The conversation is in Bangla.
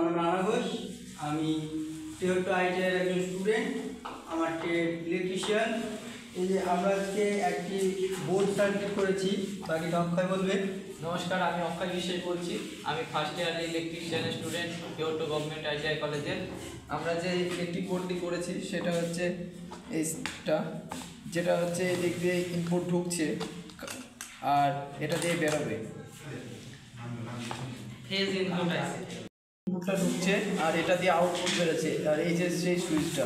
আমার নাম রানা ঘোষ, আমি টিওটো আইটিআইয়ের একজন স্টুডেন্ট। আমার ইলেকট্রিশিয়ান। এই যে আমরা আজকে একটি বোর্ড সার্কিট করেছি, বাকিটা অক্ষয় বলবে। নমস্কার, আমি অক্ষয় বিশ্বাস বলছি। আমি ফার্স্ট ইয়ারের ইলেকট্রিশিয়ানের স্টুডেন্ট, টিওটো গভর্নমেন্ট আইটিআই কলেজের। আমরা যে ইলেকট্রিক বোর্ডটি করেছি সেটা হচ্ছে এইটা, যেটা হচ্ছে এদিক দিয়ে ইনপুট ঢুকছে আর এটা দিয়ে বেরোবে। ফেজ ইনপুট আছে, ইনপুটটা ঢুকছে আর এটা দিয়ে আউটপুট বেরোচ্ছে। আর এই যে সেই সুইচটা,